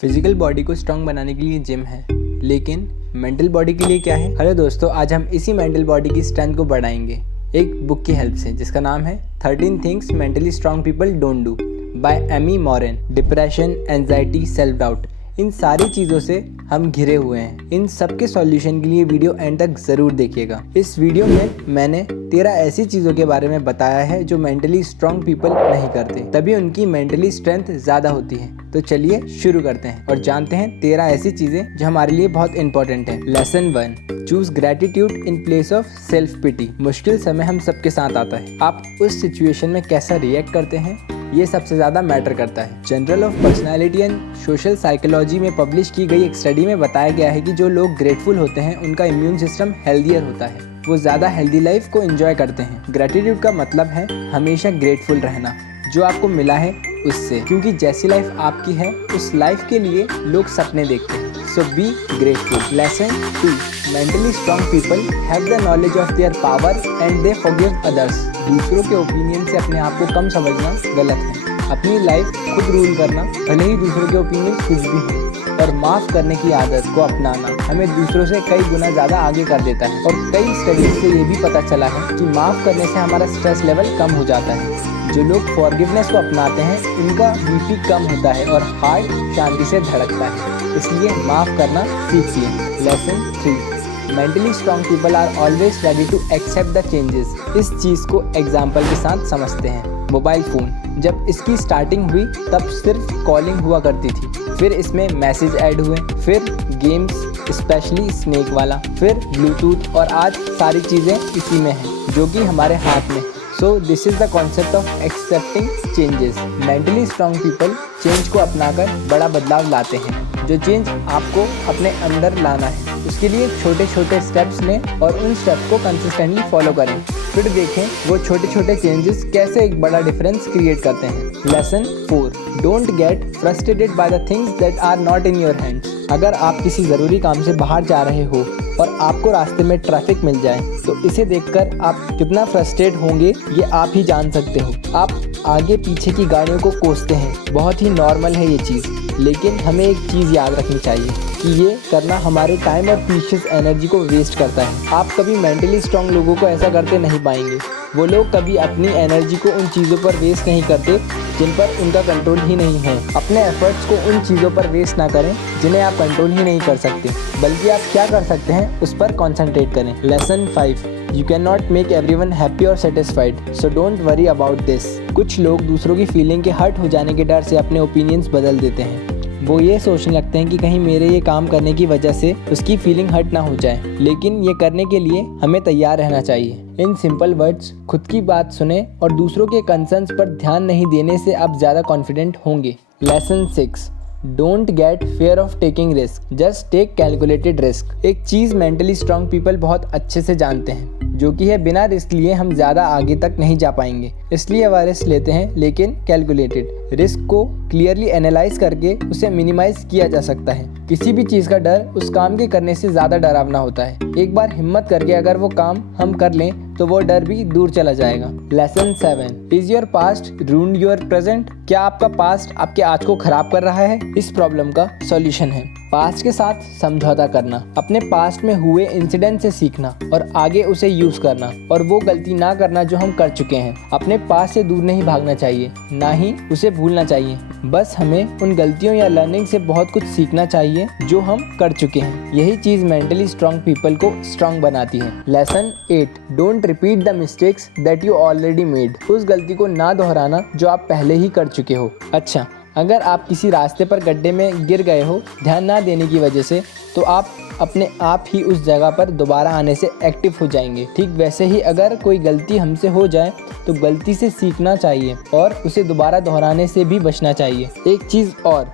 Physical body को strong बनाने के लिए जिम है, लेकिन मेंटल बॉडी के लिए क्या है? हेलो दोस्तों, आज हम इसी मेंटल बॉडी की स्ट्रेंथ को बढ़ाएंगे एक बुक की हेल्प से, जिसका नाम है 13 things mentally strong people don't do by Amy Morin. Depression, anxiety, self doubt, इन सारी चीज़ों से हम घिरे हुए हैं। इन सब के सॉल्यूशन के लिए वीडियो एंड तक ज़रूर देखिएगा। इस वीडियो में मैंने 13 ऐसी चीज़ों के बारे में बताया है जो मेंटली स्ट्रांग पीपल नहीं करते, तभी उनकी मेंटली स्ट्रेंथ ज़्यादा होती है। तो चलिए शुरू करते हैं और जानते हैं 13 ऐसी चीज़ें जो हमारे लिए बहुत इंपॉर्टेंट है। Lesson 1, choose gratitude in place of self pity. मुश्किल समय हम सबके साथ आता है, आप उस सिचुएशन में कैसा रिएक्ट करते हैं, ये सबसे ज़्यादा मैटर करता है। General of personality and social psychology में पब्लिश की गई एक स्टडी में बताया गया है कि जो लोग ग्रेटफुल होते हैं उनका इम्यून सिस्टम हेल्दियर होता है, वो ज़्यादा हेल्दी लाइफ को एंजॉय करते हैं। ग्रेटिट्यूड का मतलब है हमेशा ग्रेटफुल रहना जो आपको मिला है उससे, क्योंकि जैसी लाइफ आपकी है उस लाइफ के लिए लोग सपने देखते हैं। So be grateful. Lesson 2, mentally strong people have the knowledge of their power and they forgive others. दूसरों के ओपिनियन से अपने आप को कम समझना गलत है। अपनी लाइफ खुद रूल करना, भले ही दूसरों के ओपिनियन कुछ भी हो, और माफ़ करने की आदत को अपनाना हमें दूसरों से कई गुना ज़्यादा आगे कर देता है। और कई स्टडीज से ये भी पता चला है कि माफ़ करने से हमारा स्ट्रेस लेवल कम हो जाता है। जो लोग फॉरगिवनेस को अपनाते हैं उनका बीपी कम होता है और हार्ट शांति से धड़कता है। इसलिए माफ़ करना सीखिए। Lesson 3, mentally strong people are always ready to accept the changes. इस चीज़ को एग्जाम्पल के साथ समझते हैं। मोबाइल फ़ोन जब इसकी स्टार्टिंग हुई तब सिर्फ कॉलिंग हुआ करती थी, फिर इसमें मैसेज ऐड हुए, फिर गेम्स स्पेशली स्नेक वाला, फिर ब्लूटूथ, और आज सारी चीज़ें इसी में हैं जो कि हमारे हाथ में। So this is the concept of accepting changes. Mentally strong people change को अपनाकर बड़ा बदलाव लाते हैं। जो चेंज आपको अपने अंदर लाना है उसके लिए छोटे छोटे स्टेप्स लें और उन स्टेप्स को कंसिस्टेंटली फॉलो करें, फिर देखें वो छोटे छोटे चेंजेस कैसे एक बड़ा डिफरेंस क्रिएट करते हैं। Lesson 4, don't get frustrated by the things that are not in your hands. अगर आप किसी ज़रूरी काम से बाहर जा रहे हो और आपको रास्ते में ट्रैफिक मिल जाए तो इसे देखकर आप कितना फ्रस्ट्रेट होंगे ये आप ही जान सकते हो। आप आगे पीछे की गाड़ियों को कोसते हैं, बहुत ही नॉर्मल है ये चीज़, लेकिन हमें एक चीज़ याद रखनी चाहिए कि ये करना हमारे टाइम और प्रीशियस एनर्जी को वेस्ट करता है। आप कभी मेंटली स्ट्रांग लोगों को ऐसा करते नहीं पाएंगे। वो लोग कभी अपनी एनर्जी को उन चीज़ों पर वेस्ट नहीं करते जिन पर उनका कंट्रोल ही नहीं है। अपने एफर्ट्स को उन चीज़ों पर वेस्ट ना करें जिन्हें आप कंट्रोल ही नहीं कर सकते, बल्कि आप क्या कर सकते हैं उस पर कॉन्सेंट्रेट करें। Lesson 5, you can not make everyone happy और satisfied, so don't worry about this. कुछ लोग दूसरों की फीलिंग के हर्ट हो जाने के डर से अपने ओपिनियंस बदल देते हैं। वो ये सोचने लगते हैं कि कहीं मेरे ये काम करने की वजह से उसकी फीलिंग हर्ट ना हो जाए, लेकिन ये करने के लिए हमें तैयार रहना चाहिए। इन सिंपल वर्ड्स, खुद की बात सुने और दूसरों के कंसर्न्स पर ध्यान नहीं देने से आप ज़्यादा कॉन्फिडेंट होंगे। Lesson 6, don't get fear of taking risk, just take calculated risk. एक चीज़ मेंटली स्ट्रांग पीपल बहुत अच्छे से जानते हैं, जो कि है बिना रिस्क लिए हम ज़्यादा आगे तक नहीं जा पाएंगे, इसलिए वह रिस्क लेते हैं, लेकिन कैलकुलेटेड। रिस्क को क्लियरली एनालाइज करके उसे मिनिमाइज किया जा सकता है। किसी भी चीज़ का डर उस काम के करने से ज़्यादा डरावना होता है। एक बार हिम्मत करके अगर वो काम हम कर लें तो वो डर भी दूर चला जाएगा। Lesson 7, is your past ruined your present. क्या आपका पास्ट आपके आज को खराब कर रहा है? इस प्रॉब्लम का सॉल्यूशन है पास्ट के साथ समझौता करना, अपने पास्ट में हुए इंसिडेंट से सीखना और आगे उसे यूज करना, और वो गलती ना करना जो हम कर चुके हैं। अपने पास्ट से दूर नहीं भागना चाहिए, ना ही उसे भूलना चाहिए, बस हमें उन गलतियों या लर्निंग से बहुत कुछ सीखना चाहिए जो हम कर चुके हैं। यही चीज़ मेंटली स्ट्रांग पीपल को स्ट्रांग बनाती है। Lesson 8, don't repeat the mistakes that you already made. उस गलती को ना दोहराना जो आप पहले ही कर चुके हो। अच्छा, अगर आप किसी रास्ते पर गड्ढे में गिर गए हो ध्यान ना देने की वजह से, तो आप अपने आप ही उस जगह पर दोबारा आने से एक्टिव हो जाएंगे। ठीक वैसे ही अगर कोई गलती हमसे हो जाए तो गलती से सीखना चाहिए और उसे दोबारा दोहराने से भी बचना चाहिए। एक चीज़ और,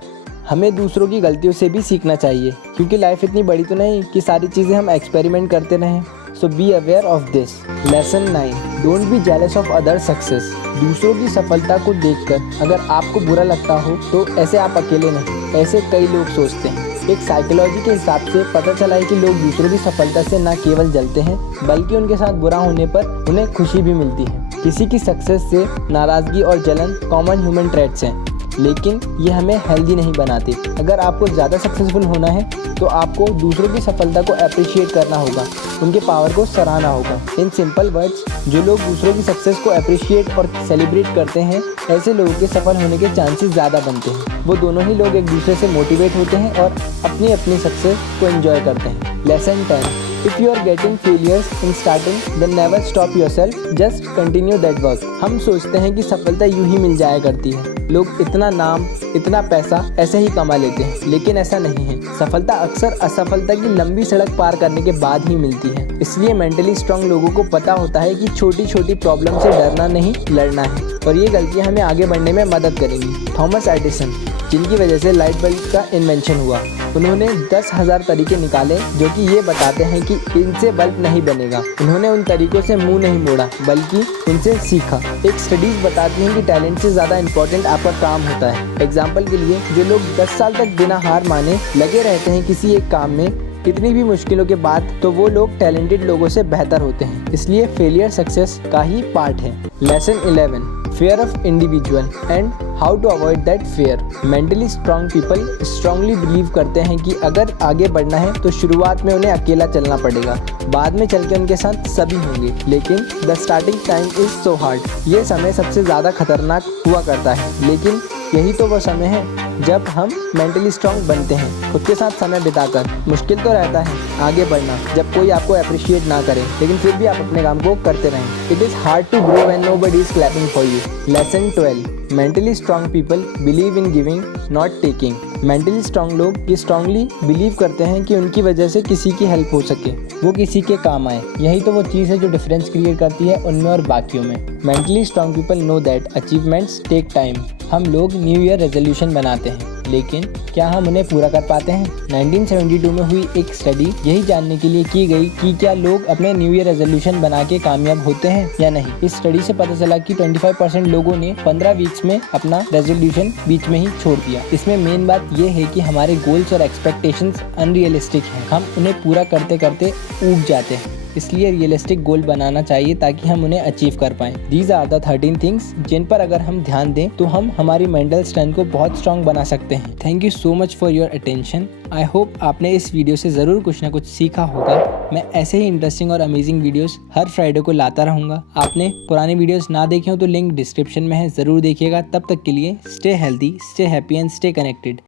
हमें दूसरों की गलतियों से भी सीखना चाहिए, क्योंकि लाइफ इतनी बड़ी तो नहीं कि सारी चीज़ें हम एक्सपेरिमेंट करते रहें। So be aware of this. Lesson 9, don't be jealous of other success. दूसरों की सफलता को देखकर अगर आपको बुरा लगता हो तो ऐसे आप अकेले नहीं, ऐसे कई लोग सोचते हैं। एक साइकोलॉजी के हिसाब से पता चला है कि लोग दूसरों की सफलता से न केवल जलते हैं बल्कि उनके साथ बुरा होने पर उन्हें खुशी भी मिलती है। किसी की सक्सेस से नाराज़गी और जलन कॉमन ह्यूमन ट्रेट्स हैं। लेकिन ये हमें हेल्दी नहीं बनाते। अगर आपको ज़्यादा सक्सेसफुल होना है तो आपको दूसरों की सफलता को अप्रिशिएट करना होगा, उनके पावर को सराहना होगा। इन सिंपल वर्ड्स, जो लोग दूसरों की सक्सेस को अप्रिशिएट और सेलिब्रेट करते हैं, ऐसे लोगों के सफल होने के चांसेस ज़्यादा बनते हैं। वो दोनों ही लोग एक दूसरे से मोटिवेट होते हैं और अपनी अपनी सक्सेस को एंजॉय करते हैं। Lesson 10, If you are getting failures in starting, then never stop yourself, just continue that work. हम सोचते हैं कि सफलता यूं ही मिल जाया करती है, लोग इतना नाम, इतना पैसा ऐसे ही कमा लेते हैं, लेकिन ऐसा नहीं है। सफलता अक्सर असफलता की लंबी सड़क पार करने के बाद ही मिलती है। इसलिए मेंटली स्ट्रांग लोगों को पता होता है कि छोटी छोटी प्रॉब्लम से डरना नहीं, लड़ना है, और ये गलतियाँ हमें आगे बढ़ने में मदद करेंगी। थॉमस एडिसन, जिनकी वजह से लाइट बल्ब का इन्वेंशन हुआ, उन्होंने 10,000 तरीके निकाले जो कि ये बताते हैं कि इनसे बल्ब नहीं बनेगा। उन्होंने उन तरीकों से मुंह नहीं मोड़ा, बल्कि उनसे सीखा। एक स्टडीज बताती हैं कि टैलेंट से ज़्यादा इंपॉर्टेंट आपका काम होता है। एग्जाम्पल के लिए, जो लोग 10 साल तक बिना हार माने लगे रहते हैं किसी एक काम में, कितनी भी मुश्किलों के बाद, तो वो लोग टैलेंटेड लोगों से बेहतर होते हैं। इसलिए फेलियर सक्सेस का ही पार्ट है। Lesson 11, Fear of individual and how to avoid that fear. Mentally strong people strongly believe करते हैं कि अगर आगे बढ़ना है तो शुरुआत में उन्हें अकेला चलना पड़ेगा, बाद में चल के उनके साथ सभी होंगे, लेकिन the starting time is so hard. ये समय सबसे ज़्यादा खतरनाक हुआ करता है, लेकिन यही तो वो समय है जब हम मेंटली स्ट्रांग बनते हैं। खुद के साथ समय बिताकर, मुश्किल तो रहता है आगे बढ़ना जब कोई आपको अप्रिशिएट ना करे, लेकिन फिर भी आप अपने काम को करते रहें। It is hard to grow when nobody is clapping for you. Lesson 12, mentally strong people believe in giving not taking. Mentally strong लोग ये स्ट्रांगली बिलीव करते हैं कि उनकी वजह से किसी की हेल्प हो सके, वो किसी के काम आए। यही तो वो चीज़ है जो डिफरेंस क्रिएट करती है उनमें और बाकियों में। Mentally strong people know that achievements take time. हम लोग न्यू ईयर रेजोल्यूशन बनाते हैं, लेकिन क्या हम उन्हें पूरा कर पाते हैं? 1972 में हुई एक स्टडी यही जानने के लिए की गई कि क्या लोग अपने न्यू ईयर रेजोल्यूशन बना के कामयाब होते हैं या नहीं। इस स्टडी से पता चला कि 25% लोगों ने 15 वीक्स में अपना रेजोल्यूशन बीच में ही छोड़ दिया। इसमें मेन बात यह है कि हमारे गोल्स और एक्सपेक्टेशंस अनरियलिस्टिक हैं, हम उन्हें पूरा करते करते ऊब जाते हैं। इसलिए रियलिस्टिक गोल बनाना चाहिए ताकि हम उन्हें अचीव कर पाएं। दीज आर द 13 थिंग्स जिन पर अगर हम ध्यान दें तो हम हमारी मेंटल स्ट्रेंथ को बहुत स्ट्रांग बना सकते हैं। Thank you so much for your attention. I hope आपने इस वीडियो से ज़रूर कुछ ना कुछ सीखा होगा। मैं ऐसे ही इंटरेस्टिंग और अमेजिंग वीडियोस हर फ्राइडे को लाता रहूँगा। आपने पुरानी वीडियोस ना देखे हो तो लिंक डिस्क्रिप्शन में है, ज़रूर देखिएगा। तब तक के लिए stay healthy, stay happy and stay connected.